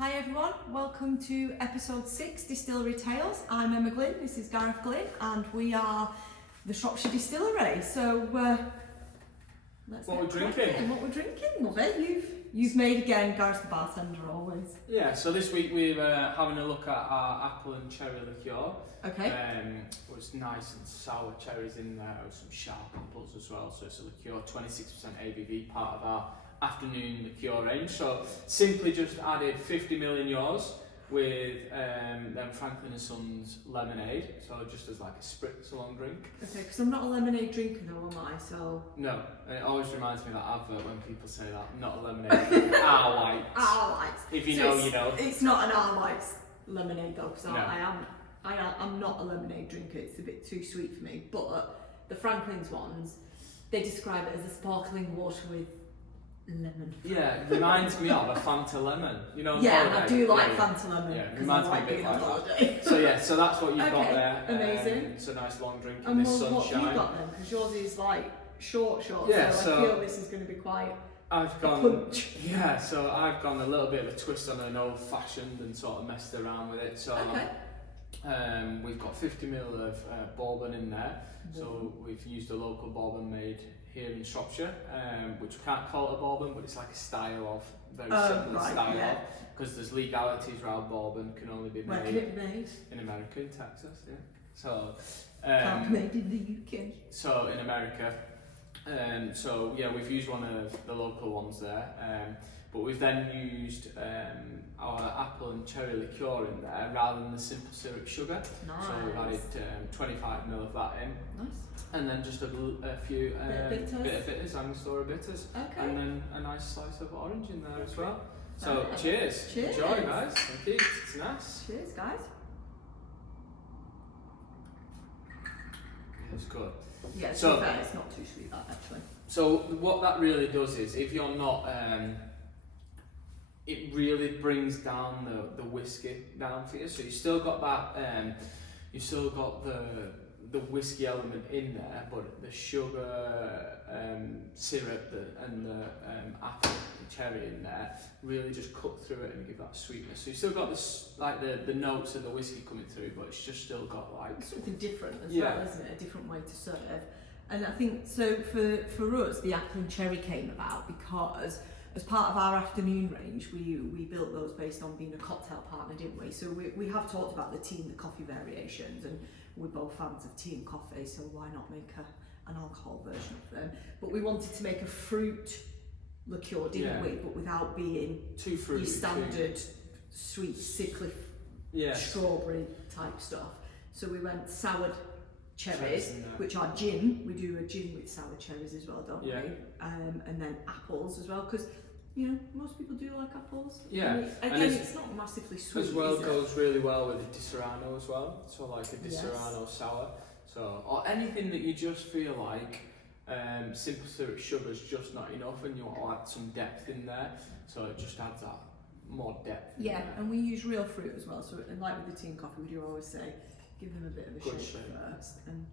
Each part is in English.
Hi everyone, welcome to episode 6, Distillery Tails. I'm Emma Glynn, this is Gareth Glynn, and we are the Shropshire Distillery. So let's What get we're drinking. cracking. What we're drinking, love it. You've made again, Gareth the bartender always. Yeah, so this week we're having a look at our Apple and Cherry Liqueur. Okay. It was nice and sour cherries in there, with some sharp apples as well. So it's a liqueur, 26% ABV, part of our afternoon liqueur range. So simply just added 50ml in yours with then Franklin & Sons lemonade. So just as like a spritz along drink. Okay, because I'm not a lemonade drinker though, am I? So No, and it always reminds me of that advert when people say that. I'm not a lemonade drinker. White. White. If you So know, you know. It's not an White lemonade though, because No. I'm not a lemonade drinker. It's a bit too sweet for me. But the Franklin's ones, they describe it as a sparkling water with lemon. Yeah, it reminds me of a Fanta lemon. You know. Yeah, I do like yeah, Fanta lemon. Yeah, it because reminds I me like a bit being on like holiday. So that's what you've got Okay, there. amazing. It's a nice long drink in And this what sunshine. have you got then? Because yours is like short. Yeah, so I feel this is going to be quite I've a gone. punch. Yeah, so I've gone a little bit of a twist on an old-fashioned and sort of messed around with it. So Okay. we've got 50ml of bourbon in there. So we've used a local bourbon made here in Shropshire, which we can't call it a bourbon, but it's like a style of, very similar right, style yeah. of, because there's legalities around bourbon, can only be Where made can it be made? in America, in Texas, yeah. So, Can't be made in the UK. so in America, so yeah, we've used one of the local ones there, but we've then used our apple and cherry liqueur in there rather than the simple syrup sugar. Nice. So we've added 25ml of that in, Nice. and then just a few Bit of bitters, Angostura bitters, Okay. and then a nice slice of orange in there as well. So Alright. cheers. Cheers. Enjoy, guys. Thank you. It's nice. Cheers, guys. It's good. Yeah, So- to be fair, it's not too sweet that actually. So what that really does is, if you're not, it really brings down the whiskey down for you. So you still got that, you still got the whiskey element in there, but the sugar, syrup, and the apple and cherry in there really just cut through it and give that sweetness. So you still got this, like the notes of the whiskey coming through, but it's just still got like It's something different as Yeah. well, isn't it? A different way to serve. And I think so for us, the apple and cherry came about because as part of our afternoon range, we built those based on being a cocktail partner, didn't we? So we have talked about the tea and the coffee variations, and we're both fans of tea and coffee, so why not make an alcohol version of them? But we wanted to make a fruit liqueur, didn't Yeah. we? But without being too fruity. your standard sweet, sickly Yeah. strawberry type stuff. So we went soured cherries, Cherries in there. which are gin. We do a gin with sour cherries as well, don't Yeah. we? And then apples as well, because most people do like apples. Yeah, And and again, it's- it's not massively sweet. As well is it? goes really well with a Di Serrano as well. So like a Di Yes. Serrano sour. So or anything that you just feel like simple syrup sugar is just not enough, and you want to add some depth in there. So it just adds that more depth. in Yeah, there. and we use real fruit as well. So and like with the tea and coffee, we do always say give them a bit of a Good shake shake. first. And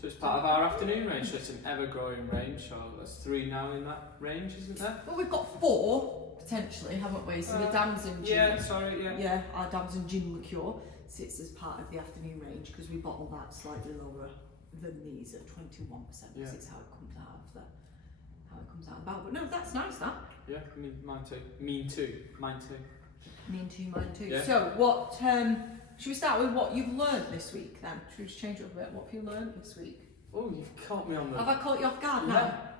So it's part of our afternoon range. So it's an ever-growing range. So there's 3 now in that range, isn't there? well, we've got 4 potentially, haven't we? So the Damson gin. Yeah. Sorry. Yeah. Yeah, our Damson gin liqueur sits as part of the afternoon range because we bottle that slightly lower than these at 21%. Yeah. Because it's how it comes out of the barrel. But no, that's nice. That Yeah. I mean, mine too. Mine too. mine too. Yeah. So what? Should we start with what you've learnt this week then? Should we just change it up a bit? What have you learnt this week? Oh, you've caught me on the. Have I caught you off guard now? Yeah.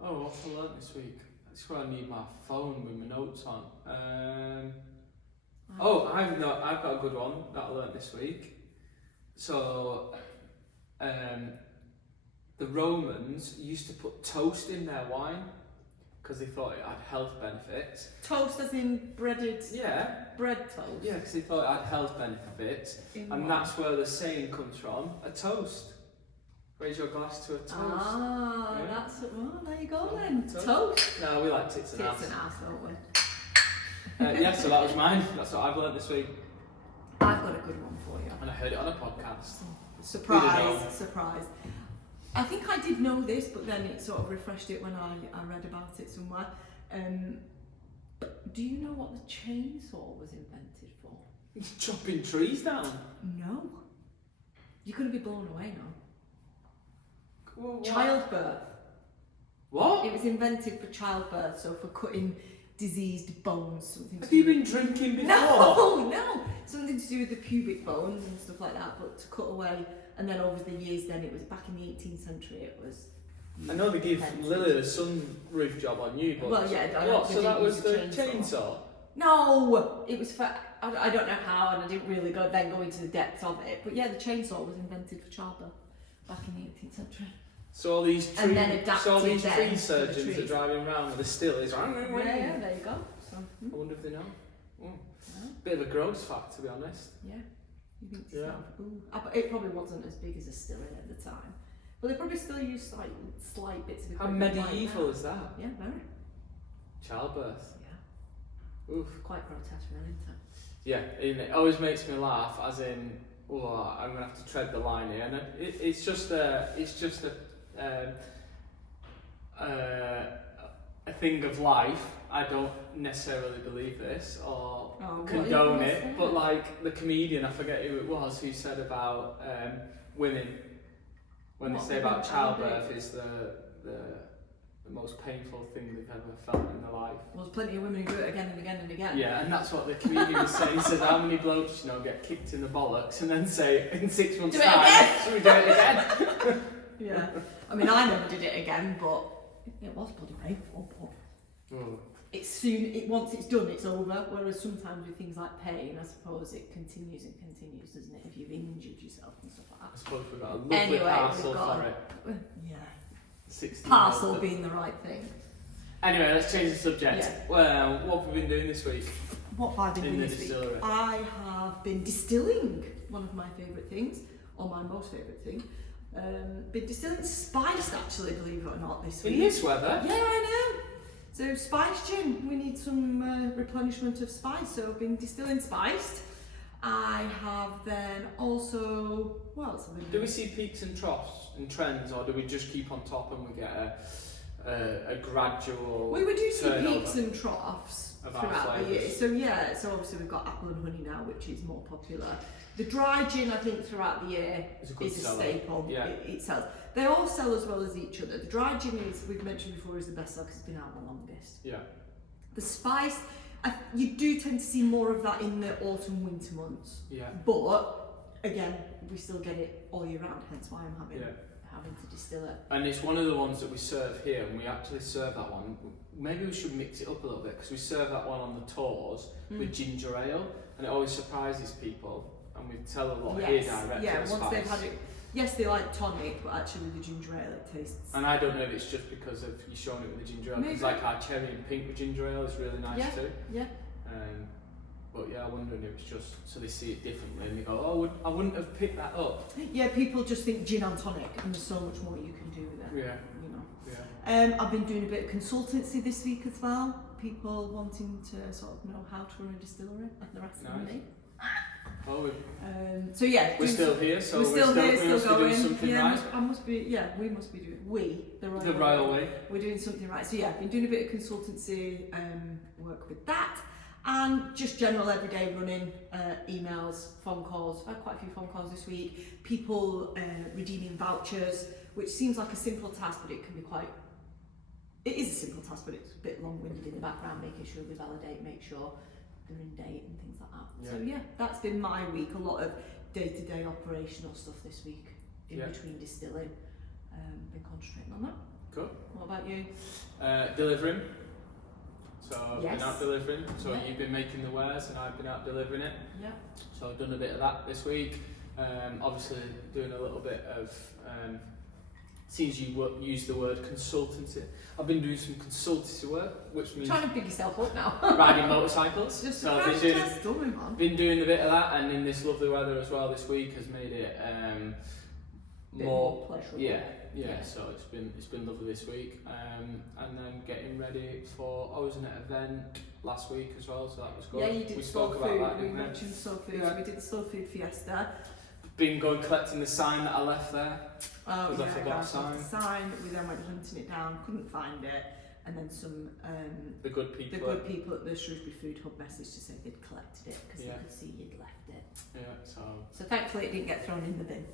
Oh, what have I learnt this week? That's where I need my phone with my notes on. I've got a good one that I learnt this week. So, the Romans used to put toast in their wine because they thought it had health benefits. Toast as in breaded Yeah, bread toast. yeah, because they thought it had health benefits, In and what? that's where the saying comes from: a toast. Raise your glass to a toast. Ah, Yeah. that's there you go then. Toast. Toast. No, we like tits and Tits ass. and ass, don't we? Yeah, so that was mine. That's what I've learnt this week, I've got a good one for you. and I heard it on a podcast. Surprise. I think I did know this, but then it sort of refreshed it when I read about it somewhere. do you know what the chainsaw was invented for? Chopping trees down. No. You're going to be blown away now. What? Childbirth. What? It was invented for childbirth, so for cutting diseased bones. Something Have to you do been drinking before? No. Something to do with the pubic bones and stuff like that, but to cut away. And then over the years, then it was back in the 18th century. It was. I know they give Lily a sunroof job on you, but Well, yeah. what? So that was the chainsaw? No, it was for. I don't know how, and I didn't really go into the depths of it. But yeah, the chainsaw was invented for childbirth back in the 18th century. So all these tree, And then adapted tree then to surgeons the are trees. driving around with the stillies. Yeah, there you go. So, I wonder if they know. yeah. Bit of a gross fact, to be honest. Yeah. You think to Yeah. yourself, ooh. It probably wasn't as big as a Distillery at the time. But they probably still use slight bits of How equipment. medieval like is that? Yeah, very. Childbirth. Yeah. Oof. Quite grotesque, really, isn't it? Yeah, it always makes me laugh. As in, oh, I'm gonna have to tread the line here, and it's just a thing of life. I don't necessarily believe this or condone it, but like the comedian, I forget who it was, who said about women when they say about childbirth is the most painful thing they've ever felt in their life. Well, there's plenty of women who do it again and again and again. Yeah, and that's what the comedian was saying. He said, how many blokes, get kicked in the bollocks and then say, in 6 months' time, should we do it again? Yeah. I mean, I never did it again, but it was bloody painful. But once it's done, it's over. Whereas sometimes with things like pain, I suppose it continues and continues, doesn't it? If you've injured yourself and stuff like that. I suppose we've got a lovely parcel for it. Yeah. 16 Parcel being the right thing. Anyway, let's change the subject. Yeah. Well, what have we been doing this week? What have I been doing in the this week? distillery? I have been distilling, one of my favourite things, or my most favourite thing. Been distilling spiced, actually, believe it or not, this week. In this weather? Yeah, I know. So spice gin, we need some replenishment of spice, so I've been distilling spiced. I have then also, what else have we done? Do we see peaks and troughs and trends, or do we just keep on top and we get a gradual We do see turnover peaks and troughs of our throughout the year. flavours? So yeah, so obviously we've got apple and honey now, which is more popular. The dry gin, I think, throughout the year It's a good is a seller. staple. Yeah. It sells. They all sell as well as each other. The dry gin is, we've mentioned before, is the best seller because it's been out the longest. Yeah. The spice, you do tend to see more of that in the autumn, winter months. Yeah. But again, we still get it all year round. Hence why I'm having to distill it. And it's one of the ones that we serve here, and we actually serve that one. Maybe we should mix it up a little bit because we serve that one on the tours with ginger ale, and it always surprises people. And we tell a lot here directly. Yeah, the once spice. they've had it. Yes, they like tonic, but actually with the ginger ale it tastes. And I don't know if it's just because of you showing it with the ginger ale, because like our cherry and pink with ginger ale is really nice too. Yeah. But yeah, I wondered if it's just so they see it differently and they go, oh, I wouldn't have picked that up. Yeah, people just think gin and tonic, and there's so much more you can do with it. Yeah. You know. Yeah. I've been doing a bit of consultancy this week as well. People wanting to sort of know how to run a distillery, like the rest of me. Oh, so yeah, we're still here, so we're still here, we still must going. be doing something right. We must be doing the royal way. We're doing something right. So yeah, I've been doing a bit of consultancy work with that, and just general everyday running, emails, phone calls. I've had quite a few phone calls this week. People redeeming vouchers, which seems like a simple task, but it can be quite. It is a simple task, but it's a bit long-winded in the background, making sure we validate, make sure they're in date and things like that. Yeah. So yeah, that's been my week. A lot of day-to-day operational stuff this week in between distilling. Been concentrating on that. Cool. What about you? Delivering. So I've Yes. been out delivering. So Yeah. you've been making the wares and I've been out delivering it. Yeah. So I've done a bit of that this week. Obviously doing a little bit of seems you use the word consultancy. I've been doing some consultancy work, which means Trying to big yourself up now. riding motorcycles. It's just So a I've been test dummy, man. been doing a bit of that, and in this lovely weather as well this week has made it more pleasurable. Yeah. So it's been lovely this week, and then getting ready for. I was in an event last week as well, so that was good. Yeah, you did we slow spoke food. about that. We Didn't we? mentioned slow food. Yeah. So we did the slow food fiesta. Been going collecting the sign that I left there. Oh Because I yeah, forgot guys, sign. the sign. We then went hunting it down, couldn't find it. and then some the good the people. good people at the Shrewsbury Food Hub messaged to say they'd collected it because Yeah. they could see you'd left it. Yeah, So thankfully it didn't get thrown in the bin.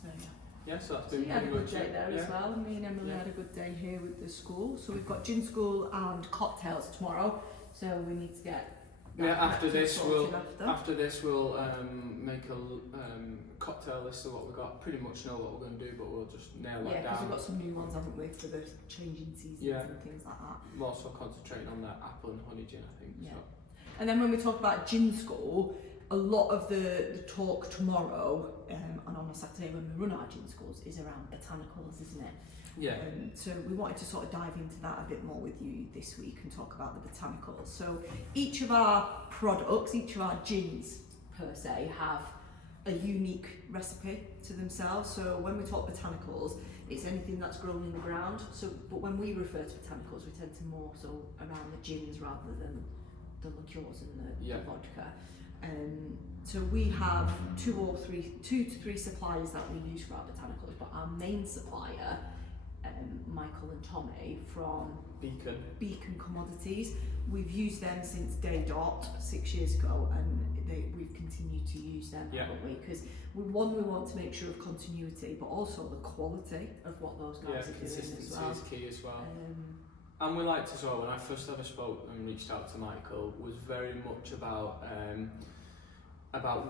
So yeah. yeah, so that's So been we had a pretty good much day it. there Yeah. as well. Me and Emily Yeah. had a good day here with the school. So we've got gin school and cocktails tomorrow. So we need to get that Yeah, after prepped and this sorted after this we'll make a cocktail list of what we've got. Pretty much know what we're going to do, but we'll just nail that yeah, because down. we've got some new ones, haven't we, for the changing seasons Yeah. and things like that. We're also concentrating on that apple and honey gin, I think. Yeah. So. And then when we talk about gin school, a lot of the talk tomorrow and on a Saturday when we run our gin schools is around botanicals, isn't it? Yeah. So we wanted to sort of dive into that a bit more with you this week and talk about the botanicals. So each of our products, each of our gins per se, have a unique recipe to themselves. So when we talk botanicals, it's anything that's grown in the ground. So, but when we refer to botanicals, we tend to more so around the gins rather than the liqueurs and the vodka. So we have two to three suppliers that we use for our botanicals, but our main supplier, Michael and Tommy from Beacon Commodities, we've used them since day dot 6 years ago, and we've continued to use them, haven't we? Because we want to make sure of continuity, but also the quality of what those guys are doing as consistency well. is key as well. And we liked as well, when I first ever spoke and reached out to Michael, was very much about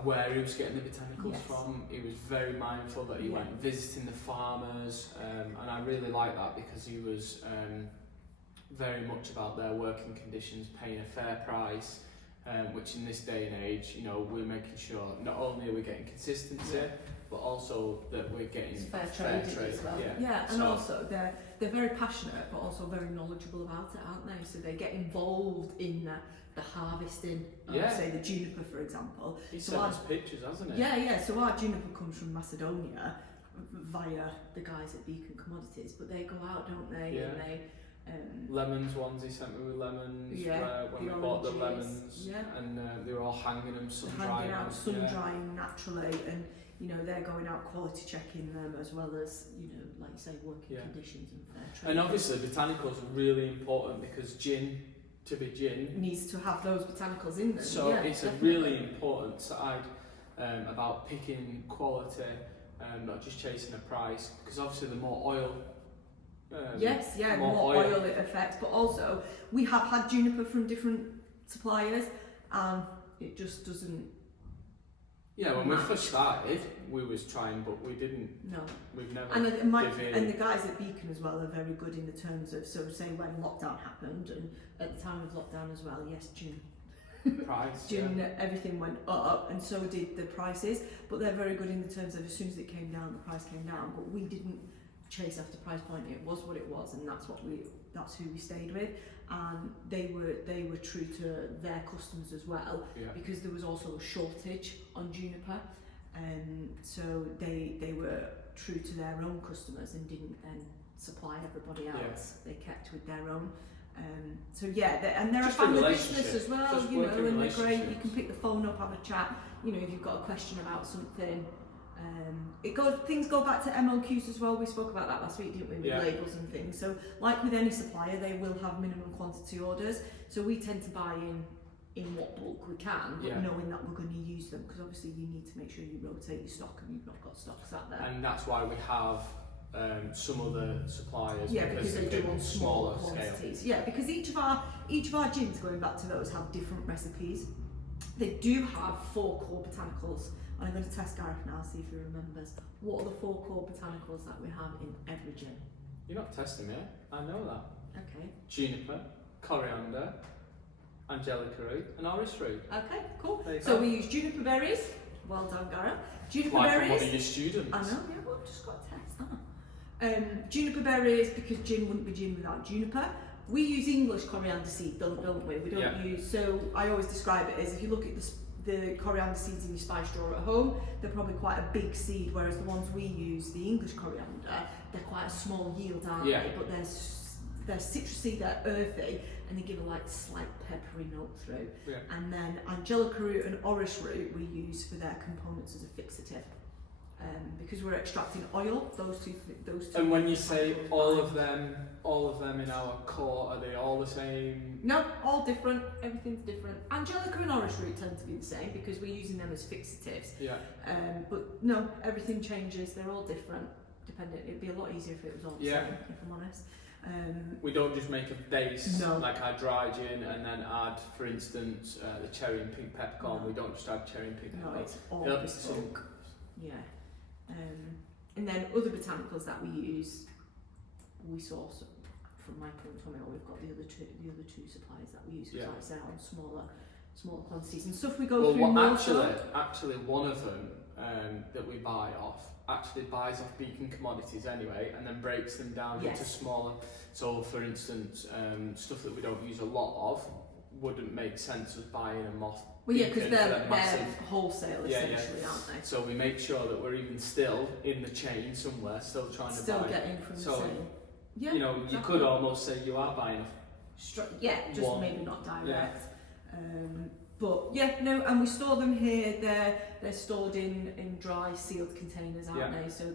where he was getting the botanicals from. He was very mindful that he went visiting the farmers, and I really like that because he was very much about their working conditions, paying a fair price, which in this day and age, you know, we're making sure not only are we getting consistency, but also that we're getting fair trade as well. Yeah, and also they're very passionate, but also very knowledgeable about it, aren't they? So they get involved in the harvesting of, say, the juniper, for example. He's sent us pictures, hasn't he? Yeah. So our juniper comes from Macedonia via the guys at Beacon Commodities, but they go out, don't they? Yeah. And they lemons ones he sent me with lemons. When we bought the lemons, and they were all hanging them, sun drying naturally, and you know they're going out quality checking them as well as, you know, like you say, working conditions and fair trade. And obviously botanicals are really important because gin needs to have those botanicals in them. So it's definitely a really important side about picking quality, not just chasing a price, because obviously the more oil. The more oil it affects, but also we have had juniper from different suppliers, and it just doesn't. Yeah, when we first started, we was trying, but we didn't. No, we've never. And the guys at Beacon as well are very good in the terms of, so say when lockdown happened, and at the time of lockdown as well, yes, everything went up, and so did the prices. But they're very good in the terms of as soon as it came down, the price came down. But we didn't chase after price point. It was what it was, and that's who we stayed with. And they were true to their customers as well, because there was also a shortage on juniper, and so they were true to their own customers and didn't then supply everybody else. They kept with their own. And they're a family business as well, you know, and they're great. You can pick the phone up, have a chat. You know, if you've got a question about something. Things go back to MOQs as well. We spoke about that last week, didn't we, with labels and things. So like with any supplier, they will have minimum quantity orders. So we tend to buy in what bulk we can, but knowing that we're going to use them, because obviously you need to make sure you rotate your stock and you've not got stock sat there. And that's why we have some other suppliers, because they do on smaller quantities. Scale. Yeah, because each of our gins, going back to those, have different recipes. They do have 4 core botanicals. I'm going to test Gareth now, see if he remembers. What are the 4 core botanicals that we have in every gin? You're not testing me, I know that. Okay. Juniper, coriander, angelica root, and orris root. Okay, cool. So we use juniper berries. Well done, Gareth. Juniper berries. Like one of your students. I know, well, I've just got a test, juniper berries, because gin wouldn't be gin without juniper. We use English coriander seed, don't we? We don't use, so I always describe it as, if you look at the coriander seeds in your spice drawer at home, they're probably quite a big seed, whereas the ones we use, the English coriander, they're quite a small yield, aren't they? But they're citrusy, they're earthy, and they give a slight peppery note through. And then angelica root and orris root we use for their components as a fixative. because we're extracting oil. Those two. And when you say all of them in our core, are they all the same? No, all different. Everything's different. Angelica and Orange Root tend to be the same because we're using them as fixatives. Yeah. But no, everything changes. They're all different. Dependent. It'd be a lot easier if it was all the same. If I'm honest. We don't just make a base No. like our dry gin and then add, for instance, the cherry and pink peppercorn. No. We don't just add cherry and pink No, peppercorn. it's all Yep. bespoke. Yeah. And then other botanicals that we use, we source from my current tomato. We've got the other two suppliers that we use, because like I say, on smaller quantities and stuff we go through. Actually, one of them that we buy off actually buys off Beacon Commodities anyway, and then breaks them down into smaller. So, for instance, stuff that we don't use a lot of wouldn't make sense as buying them off. Well, yeah, because they're they're wholesale essentially, aren't they? So we make sure that we're even still in the chain somewhere, still trying to buy. getting from the same. Yeah, you know, exactly. You could almost say you are buying just maybe not direct. But yeah, no, and we store them here. They're stored in dry, sealed containers, aren't they? So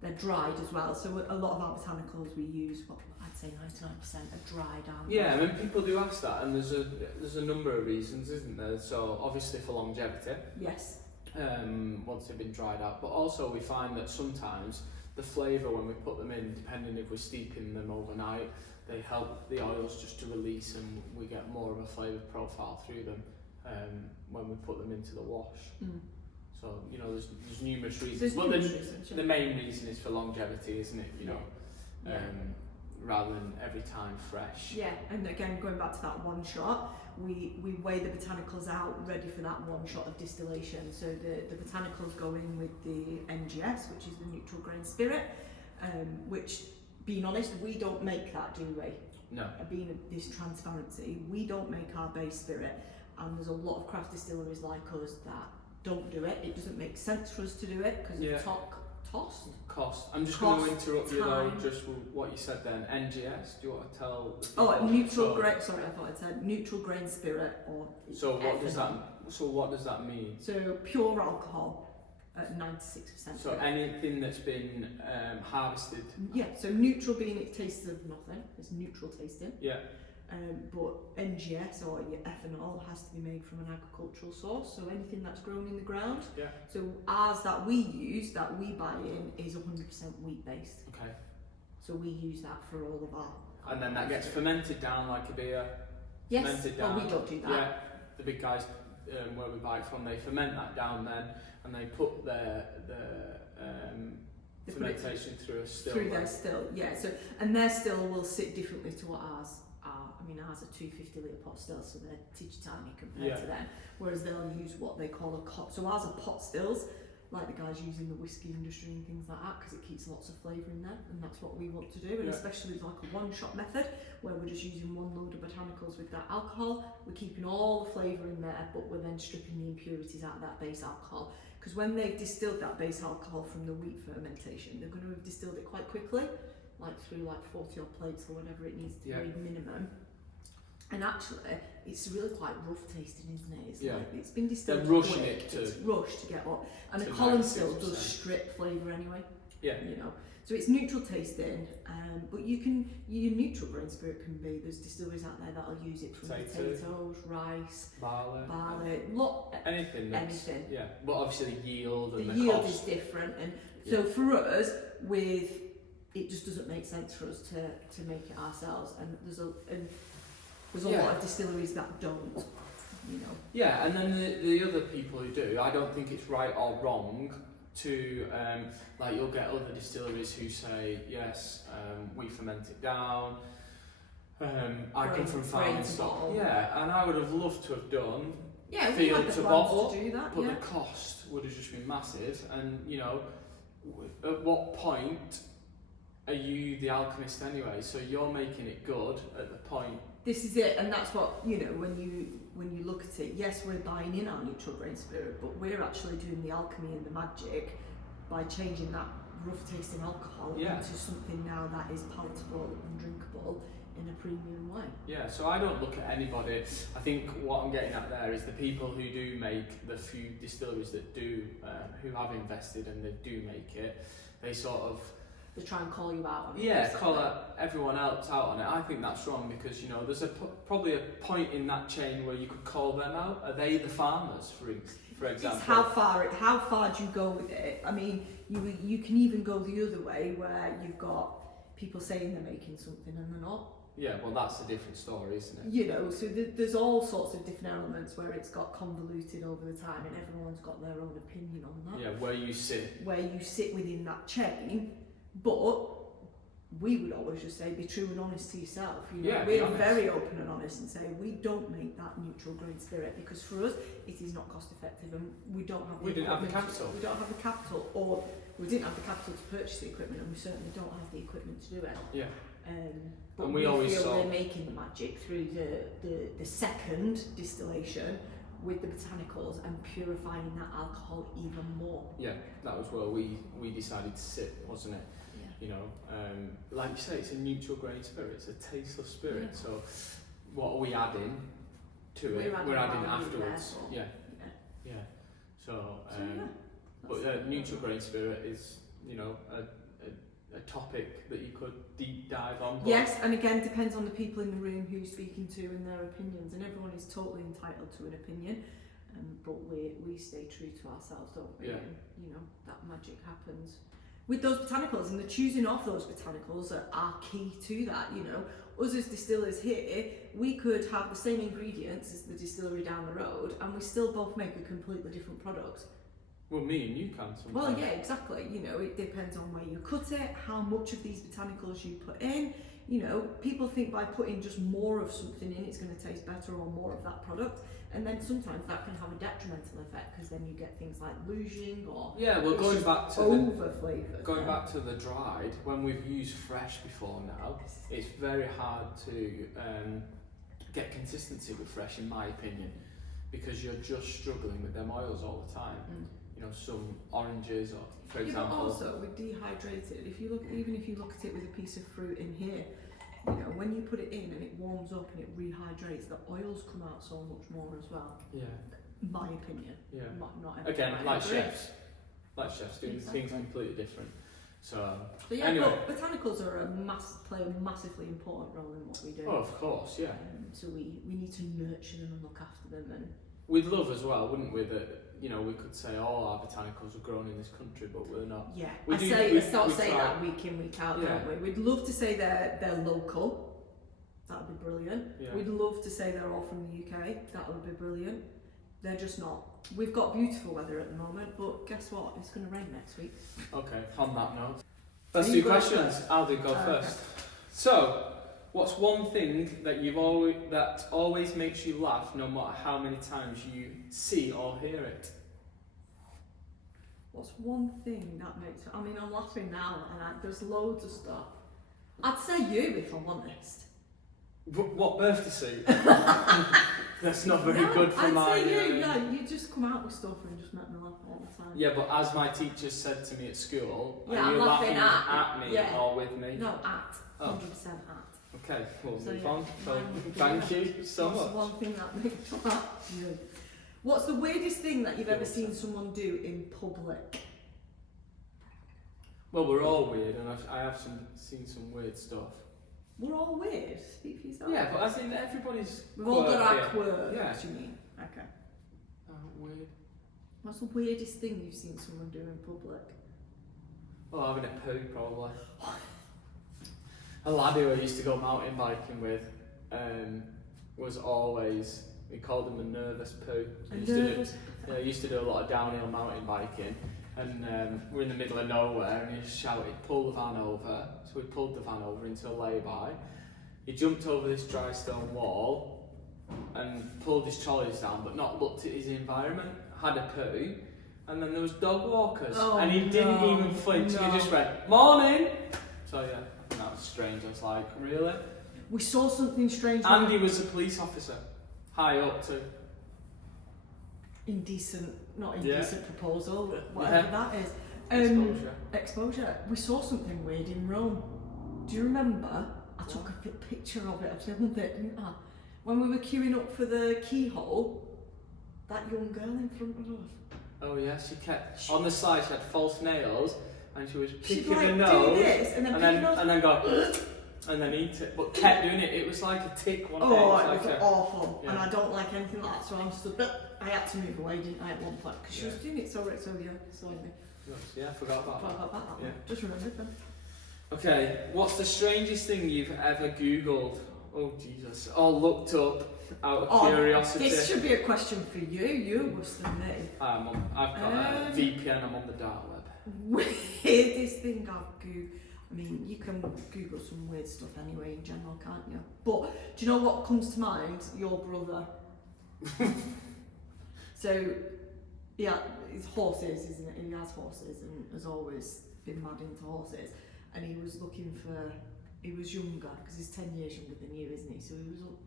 they're dried as well. So a lot of our botanicals we use, I'd say 99% are dried out. Yeah, I mean, people do ask that, and there's a number of reasons, isn't there? So obviously for longevity. Yes. Once they've been dried out, but also we find that sometimes the flavour when we put them in, depending if we're steeping them overnight, they help the oils just to release, and we get more of a flavour profile through them when we put them into the wash. So, you know, there's numerous reasons. The main reason is for longevity, isn't it? You know, rather than every time fresh. Yeah, and again, going back to that one shot, we weigh the botanicals out ready for that one shot of distillation. So the botanicals go in with the NGS, which is the neutral grain spirit, which, being honest, we don't make that, do we? No. Being this transparency, we don't make our base spirit, and there's a lot of craft distilleries like us that don't do it. It doesn't make sense for us to do it because of cost. I'm just going to interrupt you though, just with what you said then. NGS, do you want to tell the people? Neutral grain. Sorry, I thought I said neutral grain spirit or. So what does that mean? So pure alcohol at 96%. So anything that's been harvested. Yeah. So neutral being it tastes of nothing. It's neutral tasting. Yeah. But NGS or your ethanol has to be made from an agricultural source, so anything that's grown in the ground. Yeah. So ours that we use, that we buy in, is 100% wheat based. Okay. So we use that for all of our. And then that gets fermented down like a beer. Yes. Fermented down. Well, we don't do that. Yeah. The big guys where we buy it from, they ferment that down then, and they put the fermentation through a still. Through their still, yeah. So and their still will sit differently to what ours are. I mean, ours are 250 litre pot stills, so they're tiny compared to them. Whereas they'll use what they call a pot. So ours are pot stills, like the guys use in the whiskey industry and things like that, because it keeps lots of flavour in there, and that's what we want to do. And especially with like a one-shot method, where we're just using one load of botanicals with that alcohol, we're keeping all the flavour in there, but we're then stripping the impurities out of that base alcohol. Because when they've distilled that base alcohol from the wheat fermentation, they're going to have distilled it quite quickly, like through like 40 odd plates or whatever it needs to be minimum. And actually, it's really quite rough tasting, isn't it? It's like it's been distilled. They're rushing it to. It's rushed to get up, and a column still does strip flavour anyway. Yeah. You know, so it's neutral tasting, but your neutral grain spirit can be. There's distilleries out there that'll use it from potatoes, rice, barley, anything. Yeah, but obviously the yield and the yield cost is different, and so for us, it just doesn't make sense for us to make it ourselves, and there's a lot of distilleries that don't, you know. Yeah, and then the other people who do, I don't think it's right or wrong to, like you'll get other distilleries who say, yes, we ferment it down, I come from farming stock. Yeah, and I would have loved to have done field to bottle, to do that, but the cost would have just been massive, and you know, at what point are you the alchemist anyway? So you're making it good at the point. This is it, and that's what, you know, when you look at it, yes, we're buying in our neutral grain spirit, but we're actually doing the alchemy and the magic by changing that rough tasting alcohol into something now that is palatable and drinkable in a premium way. Yeah, so I don't look at anybody. I think what I'm getting at there is the people who do make, the few distilleries that do, who have invested and they do make it, they sort of... They try and call you out on it. Yeah, call everyone else out on it. I think that's wrong because, you know, there's probably a point in that chain where you could call them out. Are they the farmers, for example? It's how far do you go with it? I mean, you can even go the other way where you've got people saying they're making something and they're not. Yeah, well, that's a different story, isn't it? You know, so there's all sorts of different elements where it's got convoluted over the time and everyone's got their own opinion on that. Yeah, where you sit within that chain, but we would always just say be true and honest to yourself. You know, Yeah, we're very open and honest and say we don't make that neutral grain spirit because for us it is not cost effective and we don't have the capital. We don't have the capital, or we didn't have the capital to purchase the equipment, and we certainly don't have the equipment to do it. Yeah. But and we always feel saw they're making the magic through the second distillation with the botanicals and purifying that alcohol even more. Yeah, that was where we decided to sit, wasn't it? Yeah. You know, like you say, it's a neutral grain spirit, it's a tasteless spirit. Yeah. So what are we adding to it? We're adding afterwards. Yeah. So, but neutral grain spirit is, you know, a topic that you could deep dive on. Yes, and again, depends on the people in the room who you're speaking to and their opinions, and everyone is totally entitled to an opinion, but we stay true to ourselves, don't we? Yeah. And, you know, that magic happens with those botanicals, and the choosing of those botanicals are key to that. You know, us as distillers here, we could have the same ingredients as the distillery down the road, and we still both make a completely different product. Well, me and you can sometimes. Well, yeah, exactly. You know, it depends on where you cut it, how much of these botanicals you put in. You know, people think by putting just more of something in, it's going to taste better or more of that product. And then sometimes that can have a detrimental effect because then you get things like luging or going back to over flavour. Going back to the dried, when we've used fresh before now, it's very hard to get consistency with fresh, in my opinion, because you're just struggling with them oils all the time. You know, some oranges, or for example. But also with dehydrated, if you look at it with a piece of fruit in here, you know, when you put it in and it warms up and it rehydrates, the oils come out so much more as well. Yeah. My opinion. Yeah. Not again, like agree. chefs doing things completely different. So. But yeah, anyway. but botanicals are play a massively important role in what we do. Oh, of course, yeah. So we need to nurture them and look after them, and we'd love as well, wouldn't we, that, you know, we could say all our botanicals were grown in this country, but we're not. Yeah, we say that week in, week out, don't we? We'd love to say they're local. That would be brilliant. Yeah. We'd love to say they're all from the UK. That would be brilliant. They're just not. We've got beautiful weather at the moment, but guess what? It's going to rain next week. Okay, on that note. Let's do questions. First? I'll go first. Okay. So, what's one thing that always makes you laugh, no matter how many times you see or hear it? What's one thing that makes? I mean, I'm laughing now, and there's loads of stuff. I'd say you, if I'm honest. What birthday suit? That's not very good for my. I'd say you. Yeah, you just come out with stuff and just make me laugh all the time. Yeah, but as my teacher said to me at school, yeah, are you laughing at me or with me? No, at. 100% at. Okay, we'll move on. So, thank you so much. What's one thing that makes you laugh? Yeah. What's the weirdest thing that you've ever seen someone do in public? Well, we're all weird, and I have seen some weird stuff. We're all weird. Speak for yourself. Yeah, but I think everybody's. We've all got our quirks. Yeah. What do you mean? Okay. Weird. What's the weirdest thing you've seen someone do in public? Well, having a poo, probably. A lad who I used to go mountain biking with was always, we called him a nervous poo. He used to do a lot of downhill mountain biking, and we're in the middle of nowhere, and he just shouted, "Pull the van over." So we pulled the van over into a lay-by. He jumped over this dry stone wall and pulled his trolleys down, but not looked at his environment, had a poo, and then there was dog walkers, and he didn't even flinch, he just went, "Morning!" So yeah, that was strange. I was like, really? We saw something strange. And he was a police officer, high up too. Not indecent proposal, whatever that is. Exposure. We saw something weird in Rome. Do you remember I took a picture of it, I filmed it, didn't I? When we were queuing up for the keyhole, that young girl in front of us. Oh yeah, she kept on the side. She had false nails, and she was She'd picking like her do nose, this, and then go, and then eat it. But kept doing it. It was like a tick one day. Oh, It it was was like awful, yeah. and I don't like anything like that. So I'm stood, but I had to move away, didn't I, at one point? Because she was doing it so yeah, so yeah, I forgot about that. Yeah, just remembered them. Okay, what's the strangest thing you've ever Googled? Oh Jesus! Or looked up out of curiosity. This should be a question for you. You're worse than me. I've got a VPN. I'm on the dark web. Weirdest thing I've Googled. I mean, you can Google some weird stuff anyway in general, can't you? But do you know what comes to mind? Your brother. So, yeah, it's horses, isn't it? He has horses and has always been mad into horses. And he was he was younger, because he's 10 years younger than you, isn't he? So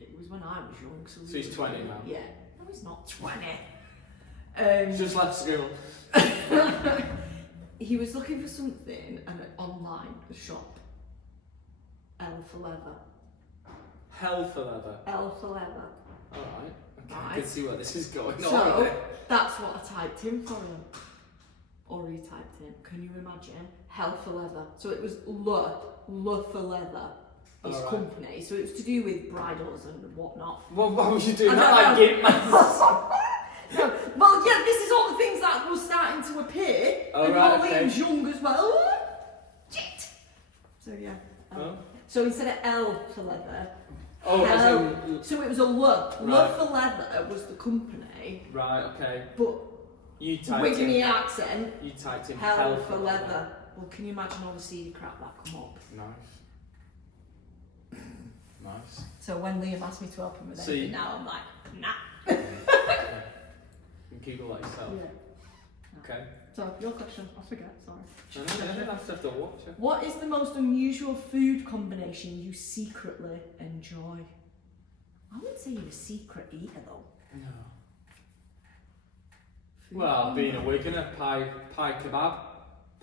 it was when I was young. So he's 20 now? Yeah. No, he's not 20. He's just left school. He was looking for something online, a shop. L for leather. Hell for leather. L for leather. Alright. Okay. Right. I can see where this is going. So that's what I typed in for him. Or he typed in. Can you imagine? Hell for leather. So it was L for leather. His company. So it was to do with bridles and whatnot. Well, what would you do? Not like get No, well, yeah, this is all the things that were starting to appear. And Liam's young as well. Shit! So, yeah. So instead of L for leather, so it was a L. L for leather was the company. Right, okay. But you typed Wiggly accent. You typed in hell for leather. Well, can you imagine all the seedy crap that come up? Nice. So when Liam asked me to help him with anything now, I'm like, nah. You can Google that yourself. Yeah. Okay. So, your question. I forget, sorry. I have to watch it. What is the most unusual food combination you secretly enjoy? I wouldn't say you're a secret eater though. No. Well, being a Wigganer, pie kebab.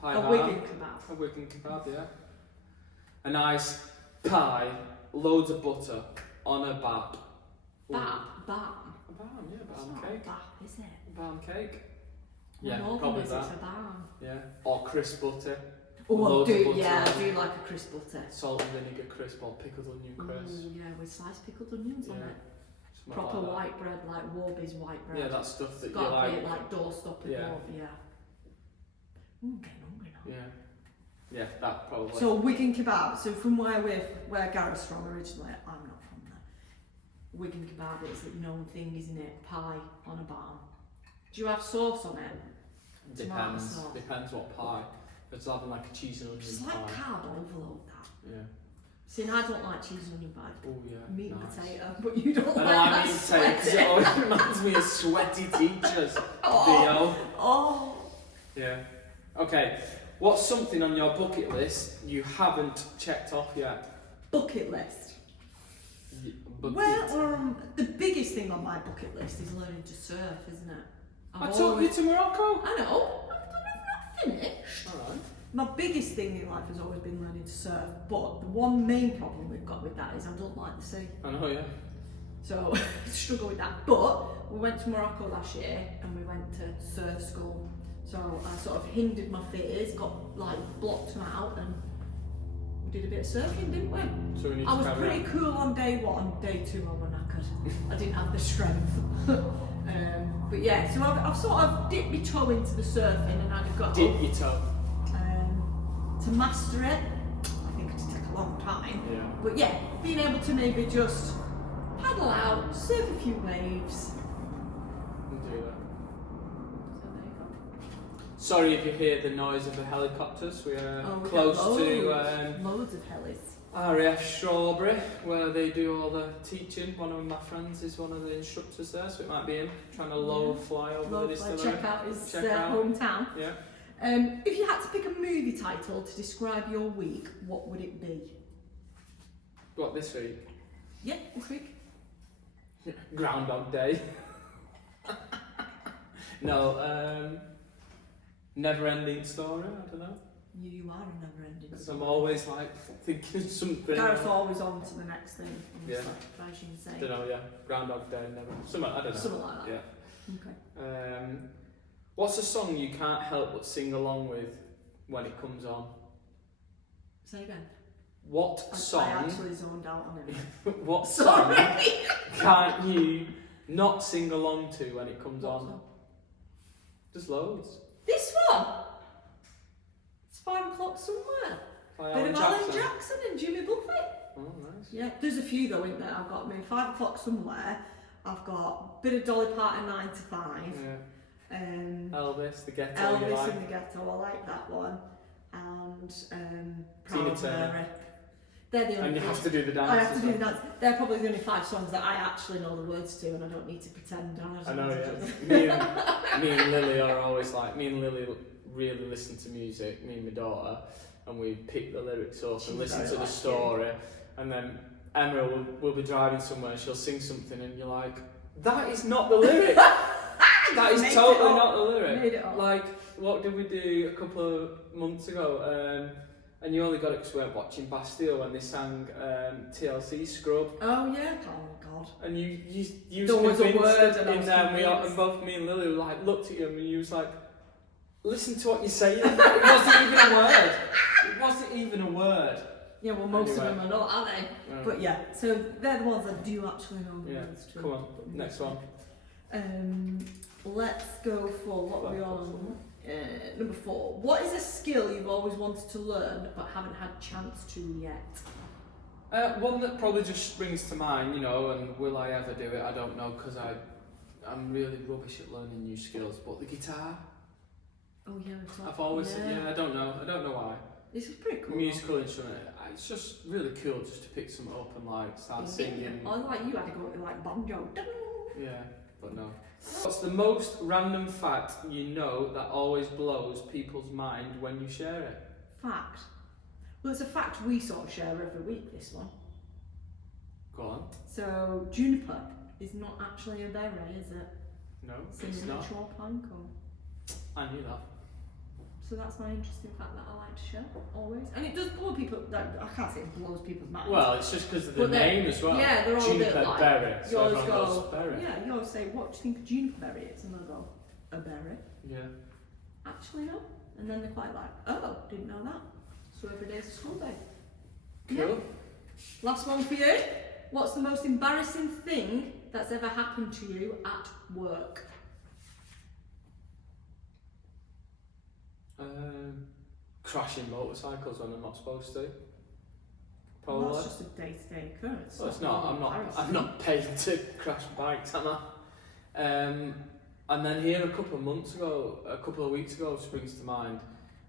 A Wigan kebab. A Wigan kebab, yeah. A nice pie, loads of butter on a bap. Bam? A bam, yeah, bam cake. Bap, is it? A bam cake. Yeah, probably that. It's a bam. Yeah, or crisp butter. Oh, I do like a crisp butter. Salt and vinegar crisp or pickled onion crisp. Ooh, yeah, with sliced pickled onions on it. Proper like white bread, like Warby's white bread. Yeah, that stuff that it's got you like. Be like doorstop and yeah. Ooh, I'm getting hungry now. Yeah, that probably. So Wigan kebab. So from where Gareth's from originally, I'm not from there. Wigan kebab is a known thing, isn't it? Pie on a bun. Do you have sauce on it? Depends what pie. If it's having like a cheese and onion It's pie. like carb overload that. Yeah. See, I don't like cheese and onion pie. Oh yeah. Meat and nice. potato, but you don't like I that meat and potato because it always reminds me of sweaty teachers. Oh. Yeah. Okay. What's something on your bucket list you haven't checked off yet? Bucket list. Bucket. Well, the biggest thing on my bucket list is learning to surf, isn't it? I took you to Morocco. I know. I'm not finished. Alright. My biggest thing in life has always been learning to surf, but the one main problem we've got with that is I don't like the sea. I know, yeah. So I struggle with that. But we went to Morocco last year and we went to surf school. So I sort of hindered my fears, got like blocked them out, and we did a bit of surfing, didn't we? So we need I to was carry pretty cool on day one. Day two I was knackered. I didn't have the strength. But yeah, so I've sort of dipped my toe into the surfing and I've got dip your toe. To master it. I think it'll take a long time. Yeah. But yeah, being able to maybe just paddle out, surf a few waves. And do that. So there you go. Sorry if you hear the noise of the helicopters. We are we close got to loads of helis. RAF Strawberry, where they do all the teaching. One of my friends is one of the instructors there, so it might be him trying to low fly over the distillery. Check out his hometown. Yeah. If you had to pick a movie title to describe your week, what would it be? What, this week? Yeah, this week. Groundhog Day. No, Never Ending Story, I don't know. You are a never-ending. Because I'm always like thinking of something. Gareth's always on to the next thing. Yeah. As you say. Don't know, yeah. Groundhog Day, never. Something, I don't know. Something like that. Yeah. Okay. What's a song you can't help but sing along with when it comes on? Say again. What song? I actually zoned out on it. What song can't you not sing along to when it comes on? Song? Just loads. This one. It's 5 o'clock somewhere. By Bit of Alan Jackson and Jimmy Buffett. Oh, nice. Yeah, there's a few though in there. I've got 5 o'clock somewhere. I've got a bit of Dolly Parton 9 to 5. Yeah. Elvis, The Ghetto. Elvis in the Ghetto, I like that one. And Tina Proud Turner. Mary. They're the only. And you have to do the dance. I have to do the dance. They're probably the only 5 songs that I actually know the words to, and I don't need to pretend. I know, yeah. me and Lily are always like, me and Lily really listen to music, me and my daughter, and we pick the lyrics up and listen to the story, and then Emma will be driving somewhere and she'll sing something and you're like, that is not the lyric. That is totally not the lyric. Like, what did we do a couple of months ago? And you only got it because we were watching Bastille when they sang TLC Scrub. Oh yeah, oh god. And you there was was a convinced word and in there, and both me and Lily were like, looked at you and you was like, listen to what you're saying. It wasn't even a word. It wasn't even a word. Yeah, well, most of them are not, are they? Yeah. But yeah, so they're the ones that do actually know the words to. Come on, next one. Let's go for what we're on. Number 4. What is a skill you've always wanted to learn but haven't had chance to yet? One that probably just springs to mind, you know, and will I ever do it? I don't know, because I'm really rubbish at learning new skills. But the guitar, Oh yeah, I've always I don't know why. This is pretty cool. Musical instrument, it's just really cool just to pick something up and like start singing. I like you had to go with like banjo. Yeah, but no. What's the most random fact you know that always blows people's mind when you share it? Fact. Well, it's a fact we sort of share every week, this one. Go on. So, juniper is not actually a berry, is it? No, It's it's a not. natural pine cone. I knew that. So that's my interesting fact that I like to share, always. And it does blow people, I can't say it blows people's minds. Well, it's just because of the But name as well. Yeah, they're all a bit Juniper like, berry. you So always everyone goes go, berry. yeah, you always say, what do you think a juniper berry is? And they'll go, a berry? Yeah. Actually, no. And then they're quite like, oh, didn't know that. So every day's a school day. Cool. Yeah. Last one for you. What's the most embarrassing thing that's ever happened to you at work? Crashing motorcycles when I'm not supposed to. Well, Probably. that's just a day-to-day occurrence. Well, it's not. I'm not paid to crash bikes, am I? And then here a couple of weeks ago, springs to mind,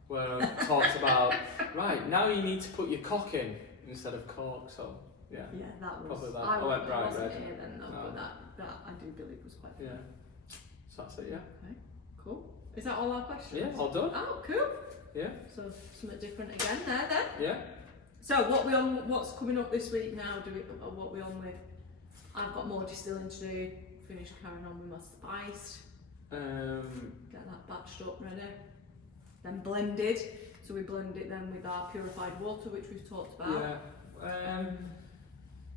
where I talked about, right, now you need to put your cock in instead of cork. So yeah. Yeah, that was. Probably that. I went bright wasn't red. here then, though, No. but that I do believe was quite. Yeah. So that's it. Yeah. Okay. Cool. Is that all our questions? Yeah. All done. Oh, cool. Yeah. So something different again there then. Yeah. So what's coming up this week now? What we on with? I've got more distilling to do. Finish carrying on with my spiced. Get that batched up ready. Then blended. So we blend it then with our purified water, which we've talked about. Yeah.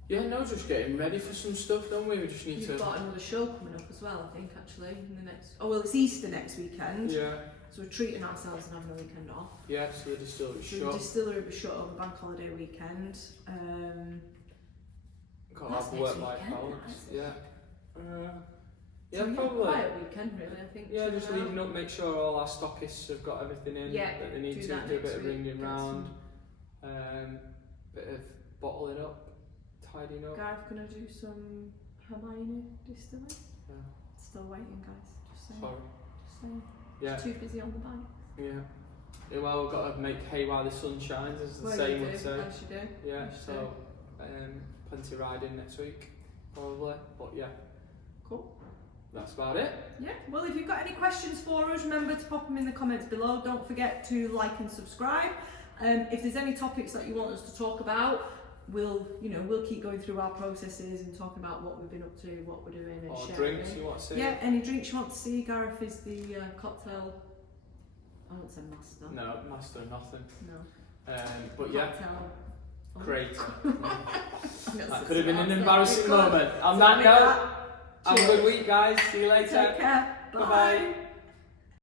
Yeah. No, just getting ready for some stuff, don't we? We just need You've to. got another show coming up as well, I think, actually, in the next. Oh well, it's Easter next weekend. Yeah. So we're treating ourselves and having a weekend off. Yeah. So the distillery So shop. the distillery will be shut over bank holiday weekend. Got to That's have next work-life weekend, balance. that is. Yeah. Yeah, So, probably. Quiet weekend, really, I think. Yeah, chill just out. leading up, make sure all our stockists have got everything in Yeah, that they need do to, that do a next bit of week, ringing get round, bit of bottling up, tidying up. Gareth gonna do some Hermione distilling. Yeah. Still waiting, guys. Just saying. Sorry. Just saying. Yeah. Too busy on the bike. Yeah. Yeah, well, we've got to make hay while the sun shines, as the Well, saying you would do, say. as you do. Yeah, as you so plenty riding next week, probably. But yeah, Cool. that's about it. Yeah, well, if you've got any questions for us, remember to pop them in the comments below. Don't forget to like and subscribe. If there's any topics that you want us to talk about, we'll keep going through our processes and talking about what we've been up to, what we're doing, and Or sharing. drinks you want to see. Yeah, any drinks you want to see. Gareth is the cocktail I won't say master. No, master nothing. No. But yeah, Cocktail. creator. That That could have been an embarrassing moment. On that note, have a good week, guys. See you later. Take care. Bye bye.